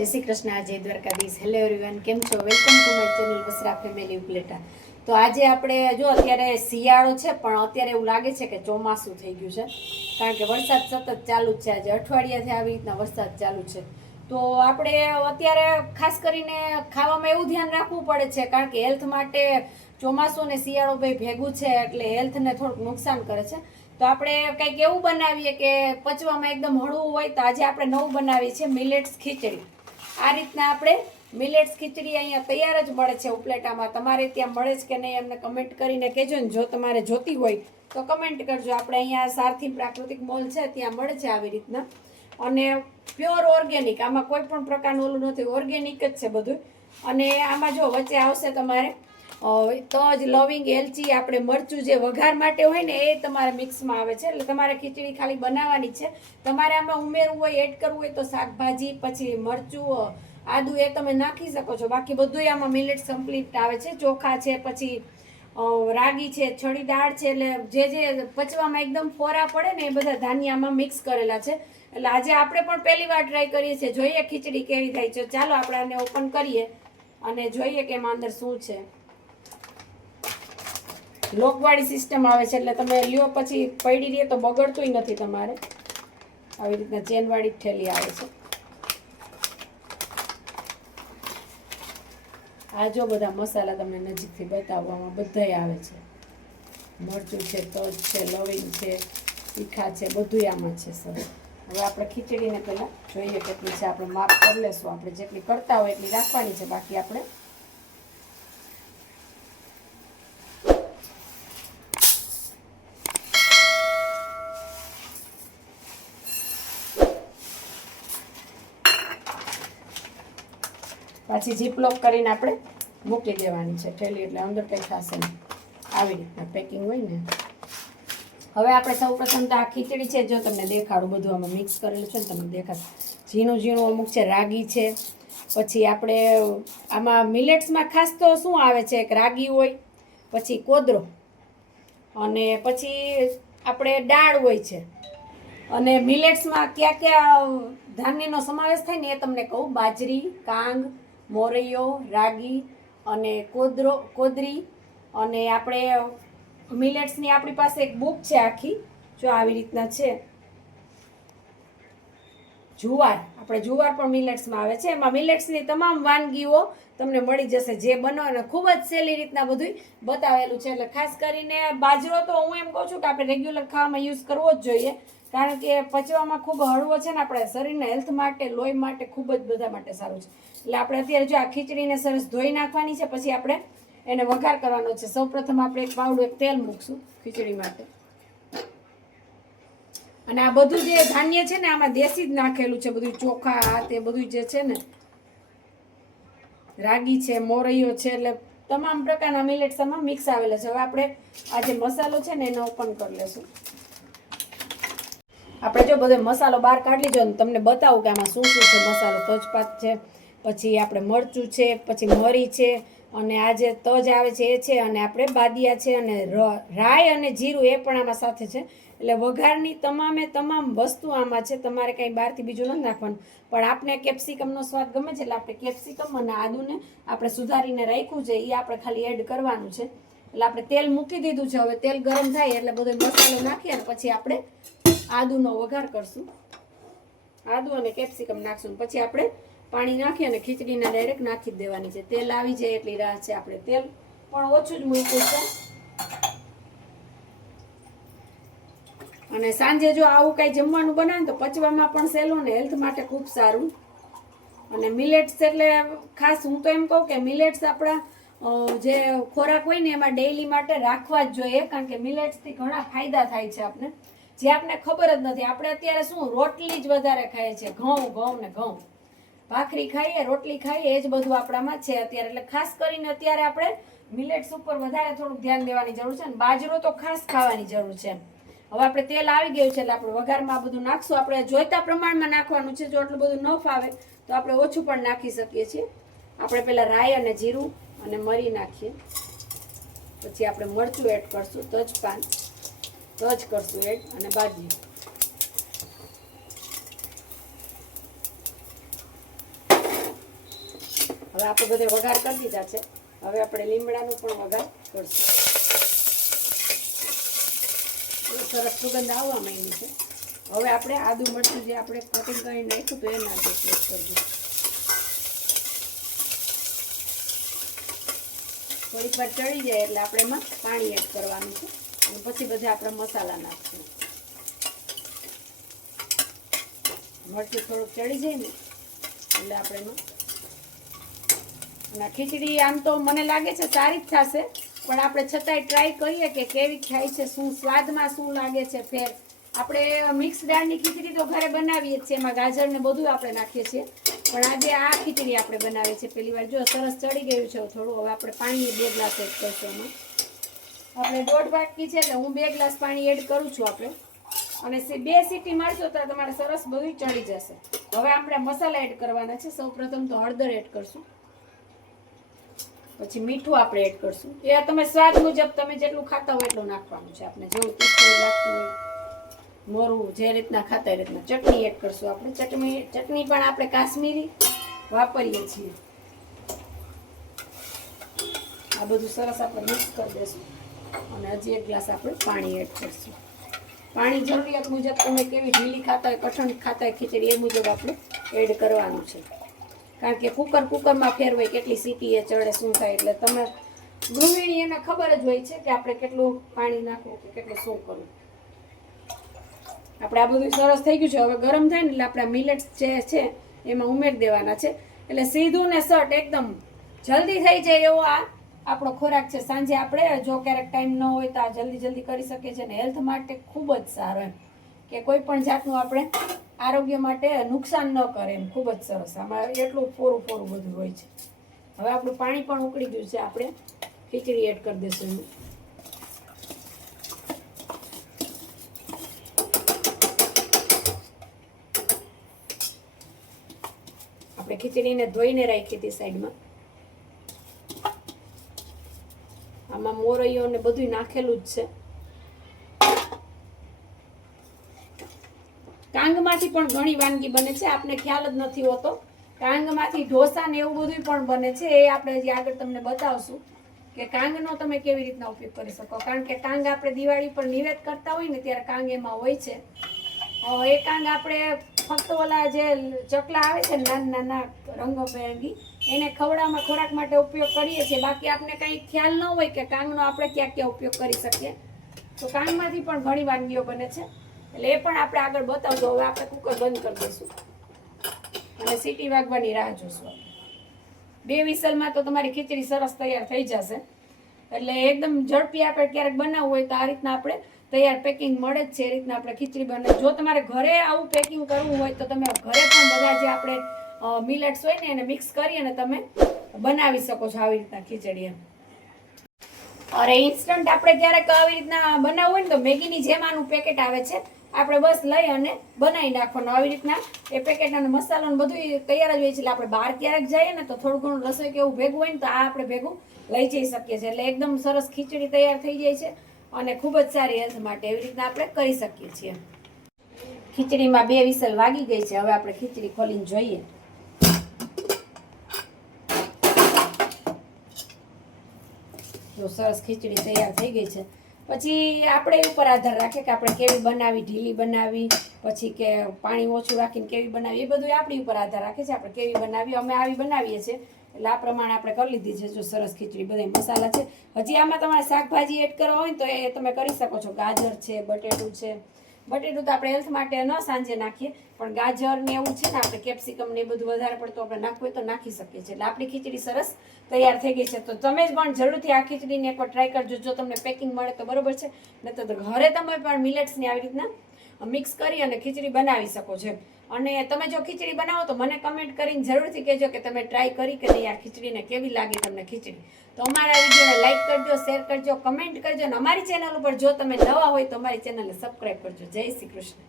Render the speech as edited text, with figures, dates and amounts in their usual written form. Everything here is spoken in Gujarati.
જય શ્રી કૃષ્ણ, જય દ્વારકાધીશ. હેલો એવરીવન, કેમ છો? Welcome to my channel Vasra family Upleta. તો આજે આપણે જો અત્યારે શિયાળો છે, પણ અત્યારે એવું લાગે છે કે ચોમાસું થઈ ગયું છે, કારણ કે વરસાદ સતત ચાલુ જ છે. આજે અઠવાડિયાથી આવી રીતના વરસાદ ચાલુ છે. તો આપણે અત્યારે ખાસ કરીને ખાવામાં એવું ધ્યાન રાખવું પડે છે, કારણ કે હેલ્થ માટે ચોમાસું અને શિયાળો ભાઈ ભેગું છે, એટલે હેલ્થને થોડુંક નુકસાન કરે છે. તો આપણે કંઈક એવું બનાવીએ કે પચવામાં એકદમ હળવું હોય. તો આજે આપણે નવું બનાવીએ છીએ મિલેટ્સ ખીચડી. આ રીતના આપણે મિલેટ્સ ખીચડી અહીંયા તૈયાર જ મળે છે ઉપલેટામાં. તમારે ત્યાં મળે છે કે નહીં અમને કમેન્ટ કરીને કહેજો ને. જો તમારે જોતી હોય તો કમેન્ટ કરજો. આપણે અહીંયા સારથી પ્રાકૃતિક મોલ છે, ત્યાં મળે છે આવી રીતના. અને પ્યોર ઓર્ગેનિક, આમાં કોઈ પણ પ્રકારનું ઓલું નથી, ઓર્ગેનિક જ છે બધું. અને આમાં જો વચ્ચે આવશે તમારે તજ, લવિંગ, એલચી, આપણે મરચું જે વઘાર માટે હોય ને એ તમારે મિક્સમાં આવે છે. એટલે તમારે ખીચડી ખાલી બનાવવાની છે. તમારે આમાં ઉમેરવું હોય, એડ કરવું હોય તો શાકભાજી, પછી મરચું, આદુ એ તમે નાખી શકો છો. બાકી બધું આમાં મિલેટ્સ કમ્પ્લીટ આવે છે. ચોખા છે, પછી રાગી છે, છડી દાળ છે, એટલે જે પચવામાં એકદમ ફોરા પડે ને એ બધા ધાન્ય આમાં મિક્સ કરેલા છે. એટલે આજે આપણે પણ પહેલી વાર ટ્રાય કરીએ છીએ. જોઈએ ખીચડી કેવી થાય છે. ચાલો આપણે આને ઓપન કરીએ અને જોઈએ કે એમાં અંદર શું છે. લોકવાળી સિસ્ટમ આવે છે, એટલે તમે લ્યો પછી પડી રહે તો બગડતુંય નથી તમારે. આવી રીતના ચેનવાળી થેલી આવે છે. આ જો બધા મસાલા તમને નજીકથી બતાવવામાં બધાય આવે છે. મરચું છે, તજ છે, લવિંગ છે, તીખા છે, બધું આમાં છે. સરસ. હવે આપણે ખીચડીને પહેલાં જોઈએ કેટલી છે. આપણે માપ કરી લેશું. આપણે જેટલી કરતા હોય એટલી રાખવાની છે. બાકી આપણે પાછી જીપ લોક કરીને આપણે મૂકી દેવાની છે થેલી, એટલે અંદર કંઈ થશે નહીં. આવી રીતના પેકિંગ હોય ને. હવે આપણે સૌ પ્રથમ તો આ ખીચડી છે, જો તમને દેખાડું, બધું આમાં મિક્સ કરેલું છે ને તમને દેખાશે. ઝીણું ઝીણું અમુક છે, રાગી છે, પછી આપણે આમાં મિલેટ્સમાં ખાસ તો શું આવે છે, એક રાગી હોય, પછી કોદરો, અને પછી આપણે દાળ હોય છે. અને મિલેટ્સમાં કયા કયા ધાન્યનો સમાવેશ થાય ને એ તમને કહું. બાજરી, કાંગ, મોરૈયો, રાગી અને કોદરી. અને આપણે મિલેટ્સની આપણી પાસે એક બુક છે આખી, જો આવી રીતના છે. જુવાર, આપણે જુવાર પણ મિલેટ્સમાં આવે છે. એમાં મિલેટ્સની તમામ વાનગીઓ તમને મળી જશે, જે બનાવવાના ખૂબ જ સહેલી રીતના બધું બતાવેલું છે. એટલે ખાસ કરીને બાજરો તો હું એમ કહું છું કે આપણે રેગ્યુલર ખાવામાં યુઝ કરવો જ જોઈએ, કારણ કે પચવામાં ખૂબ હળવો છે ને, આપણે શરીરના હેલ્થ માટે, લોહી માટે ખૂબ જ બધા માટે સારું છે. એટલે આપણે અત્યારે જો આ ખીચડીને સરસ ધોઈ નાખવાની છે, પછી આપણે એને વઘાર કરવાનો છે. સૌપ્રથમ આપણે એક પાવડું એક તેલ મૂકશું ખીચડી માટે. અને આ બધું જે ધાન્ય છે ને આમાં દેશી જ નાખેલું છે બધું. ચોખા, આ તે બધું જે છે ને, રાગી છે, મોરૈયો છે, એટલે તમામ પ્રકારના મિલેટ્સ આમાં મિક્સ આવેલા છે. હવે આપણે આ જે મસાલો છે ને એને ઓપન કરી લેશું. આપણે જો બધો મસાલો બહાર કાઢી લીધો ને તમને બતાવું કે આમાં શું શું છે. મસાલો તજપાત છે, પછી આપણે મરચું છે, પછી મરી છે, અને આ જે તજ આવે છે એ છે, અને આપણે બાદિયા છે, અને રાઈ અને જીરું એ પણ આમાં સાથે છે. એટલે વઘારની તમામે તમામ વસ્તુ આમાં છે. તમારે કંઈ બહારથી બીજું નથી નાખવાનું. પણ આપણે કેપ્સિકમનો સ્વાદ ગમે છે, એટલે આપણે કેપ્સિકમ અને આદુને આપણે સુધારીને રાખ્યું છે, એ આપણે ખાલી એડ કરવાનું છે. એટલે આપણે તેલ મૂકી દીધું છે. હવે તેલ ગરમ થાય એટલે બધો મસાલો નાખીએ અને પછી આપણે આદુનો વઘાર કરશું. આદુ અને કેપ્સિકમ નાખશું, પછી આપણે પાણી નાખી અને ખીચડીને ડાયરેક્ટ નાખી દેવાની છે. તેલ આવી જાય એટલી રાહ છે. આપણે તેલ પણ ઓછું જ મૂક્યું છે. અને સાંજે જો આવું કાંઈ જમવાનું બનાવે તો પચવામાં પણ સહેલું ને હેલ્થ માટે ખૂબ સારું. અને મિલેટ્સ એટલે ખાસ હું તો એમ કહું કે મિલેટ્સ આપણા જે ખોરાક હોય ને એમાં ડેઈલી માટે રાખવા જ જોઈએ, કારણ કે મિલેટ્સથી ઘણા ફાયદા થાય છે આપણે, જે આપણે ખબર જ નથી. આપણે અત્યારે શું રોટલી જ વધારે ખાઈએ છીએ, ઘઉં ને ઘઉં, ભાખરી ખાઈએ, રોટલી ખાઈએ, એ જ બધું આપણામાં છે અત્યારે. એટલે ખાસ કરીને અત્યારે આપણે મિલેટ્સ ઉપર વધારે થોડુંક ધ્યાન દેવાની જરૂર છે. અને બાજરો તો ખાસ ખાવાની જરૂર છે. હવે આપણે તેલ આવી ગયું છે, એટલે આપણે વઘારમાં આ બધું નાખશું. આપણે જોઈતા પ્રમાણમાં નાખવાનું છે. જો એટલું બધું ન ફાવે તો આપણે ઓછું પણ નાખી શકીએ છીએ. આપણે પહેલાં રાઈ અને જીરું અને મરી નાખીએ, પછી આપણે મરચું એડ કરશું, તજ કરશું એડ, અને બાજરી. હવે આપણે બધે વઘાર કરી દીધા છે. હવે આપણે લીમડાનો પણ વઘાર કરશું. સરસ સુગંધ આવવા માંડી છે. હવે આપણે આદુ મરચું જે આપણે કટિંગ કરીને નાખ્યું તો એ નાખી કરજો. થોડીક વાર ચડી જાય એટલે આપણે એમાં પાણી એડ કરવાનું છે અને પછી બધા આપણે મસાલા નાખશું. મરચું થોડુંક ચડી જાય ને એટલે આપણે એમાં અને ખીચડી આમ તો મને લાગે છે સારી જ થશે, પણ આપણે છતાંય ટ્રાય કરીએ કે કેવી થાય છે, શું સ્વાદમાં શું લાગે છે ફેર. આપણે મિક્સ દાળની ખીચડી તો ઘરે બનાવીએ જ છીએ, એમાં ગાજર ને બધું આપણે નાખીએ છીએ, પણ આજે આ ખીચડી આપણે બનાવીએ છીએ પહેલી વાર. જો સરસ ચડી ગયું છે થોડું. હવે આપણે પાણી 2 ગ્લાસ એડ કરશું. એમાં આપણે 1.5 વાટકી છે એટલે હું 2 ગ્લાસ પાણી એડ કરું છું આપણે. અને 2 સીટી મારશો તો તમારે સરસ બધું ચડી જશે. હવે આપણે મસાલા એડ કરવાના છે. સૌપ્રથમ તો હળદર એડ કરશું, પછી મીઠું આપણે એડ કરશું. એ તમે સ્વાદ મુજબ તમે જેટલું ખાતા હોય એટલું નાખવાનું છે. આપણે જેવું તીખું લાગતું હોય, મોરું જે રીતના ખાતા એ રીતના. ચટણી એડ કરશું આપણે. ચટણી પણ આપણે કાશ્મીરી વાપરીએ છીએ. આ બધું સરસ આપણે મિક્સ કરી દઈશું અને હજી 1 ગ્લાસ આપણે પાણી એડ કરશું. પાણી જરૂરિયાત મુજબ તમે કેવી ઢીલી ખાતા હોય, કઠણ ખાતા હોય ખીચડી, એ મુજબ આપણે એડ કરવાનું છે. કારણ કે કુકરમાં ફેરવાય કેટલી સીટી એ ચડે શું થાય, એટલે તમે ગૃહિણી એને ખબર જ હોય છે કે આપણે કેટલું પાણી નાખવું કે કેટલું શું કરવું. આપણે આ બધું સરસ થઈ ગયું છે. હવે ગરમ થાય ને એટલે આપણે મિલેટ્સ જે છે એમાં ઉમેરી દેવાના છે. એટલે સીધું ને સટ એકદમ જલ્દી થઈ જાય એવો આ આપણો ખોરાક છે. સાંજે આપણે જો ક્યારેક ટાઈમ ન હોય તો આ જલ્દી કરી શકીએ છીએ. અને હેલ્થ માટે ખૂબ જ સારો એમ કે કોઈ પણ જાતનું આપણે આરોગ્ય માટે નુકસાન ન કરે એમ. ખૂબ જ સરસ. આમાં એટલું ફોરું બધું હોય છે. હવે આપણું પાણી પણ ઉકળી ગયું છે. આપણે ખીચડી એડ કરી દઈશું. આપણે ખીચડીને ધોઈને રાખી હતી સાઈડમાં. આમાં મોરૈયો ને બધું નાખેલું જ છે. કાંગમાંથી પણ ઘણી વાનગી બને છે, આપને ખ્યાલ જ નથી હોતો. કાંગમાંથી ઢોસા ને એવું બધું પણ બને છે. એ આપણે હજી આગળ તમને બતાવશું કે કાંગનો તમે કેવી રીતના ઉપયોગ કરી શકો. કારણ કે કાંગ આપણે દિવાળી પર નિવેદ કરતા હોય ને ત્યારે કાંગ એમાં હોય છે. એ કાંગ આપણે ફક્ત ઓલા જે ચકલા આવે છે નાના રંગબેરંગી, એને ખવડાવવામાં ખોરાક માટે ઉપયોગ કરીએ છીએ. બાકી આપણે કંઈ ખ્યાલ ન હોય કે કાંગનો આપણે ક્યાં ઉપયોગ કરી શકીએ. તો કાંગમાંથી પણ ઘણી વાનગીઓ બને છે. એટલે એ પણ આપણે આગળ બતાવજો. હવે આપણે કુકર બંધ કરી દઈશું અને સીટી વાગવાની રાહ જોઈશું. 2 વિસલમાં તો તમારી ખીચડી સરસ તૈયાર થઈ જશે. એટલે એકદમ ઝડપી આપણે ક્યારેક બનાવવું હોય તો આ રીતના આપણે તૈયાર પેકિંગ મળે જ છે. એ રીતના આપણે ખીચડી બને. જો તમારે ઘરે આવું પેકિંગ કરવું હોય તો તમે ઘરે પણ બધા જે આપણે મિલેટ્સ હોય ને એને મિક્સ કરી અને તમે બનાવી શકો છો આવી રીતના ખીચડી એમ. અરે ઇન્સ્ટન્ટ આપણે ક્યારેક આવી રીતના બનાવવું હોય ને તો મેગીની જેમ આનું પેકેટ આવે છે. આપણે બસ લઈ અને બનાવી નાખવાનું આવી રીતના. એ પેકેટ અને મસાલો ને બધું તૈયાર જ હોય છે. એટલે આપણે બહાર ક્યારેક જઈએ ને તો થોડું ઘણું રસોઈ કેવું ભેગું હોય ને તો આ આપણે ભેગું લઈ જઈ શકીએ છીએ. એટલે એકદમ સરસ ખીચડી તૈયાર થઈ જાય છે અને ખૂબ જ સારી હેલ્થ માટે એવી રીતના આપણે કરી શકીએ છીએ. ખીચડીમાં 2 વિસલ વાગી ગઈ છે. હવે આપણે ખીચડી ખોલીને જોઈએ. તો સરસ ખીચડી તૈયાર થઈ ગઈ છે. પછી આપણે ઉપર આધાર રાખે કે આપણે કેવી બનાવી, ઢીલી બનાવી, પછી કે પાણી ઓછું રાખીને કેવી બનાવી, એ બધું આપણી ઉપર આધાર રાખે છે આપણે કેવી બનાવી. અમે આવી બનાવીએ છીએ એટલે આ પ્રમાણે આપણે કરી લીધી છે. જો સરસ ખીચડી બધા મસાલા છે. હજી આમાં તમારે શાકભાજી એડ કરવા હોય તો એ તમે કરી શકો છો. ગાજર છે, બટેટું છે. બટેટું તો આપણે હેલ્થ માટે ન સાંજે નાખીએ, પણ ગાજર ને એવું છે ને આપણે કેપ્સિકમ ને એ બધું વધારે પડતું આપણે નાખવું હોય તો નાખી શકીએ છીએ. એટલે આપણી ખીચડી સરસ તૈયાર થઈ ગઈ છે. તો તમે જ પણ જરૂરથી આ ખીચડીને એકવાર ટ્રાય કરજો. જો તમને પેકિંગ મળે તો બરોબર છે, નહીં તો ઘરે તમે પણ મિલેટ્સની આવી રીતના મિક્સ કરી અને ખીચડી બનાવી શકો છો. અને તમે જો ખીચડી બનાવો તો મને કમેન્ટ કરીને જરૂરથી કહેજો કે તમે ટ્રાય કરી કે નહીં આ ખીચડીને કેવી લાગી તમને ખીચડી. તો અમારા વિડીયોને લાઈક કરજો, શેર કરજો, કમેન્ટ કરજો. અને અમારી ચેનલ ઉપર જો તમે નવા હોય તો અમારી ચેનલને સબસ્ક્રાઈબ કરજો. જય શ્રી કૃષ્ણ.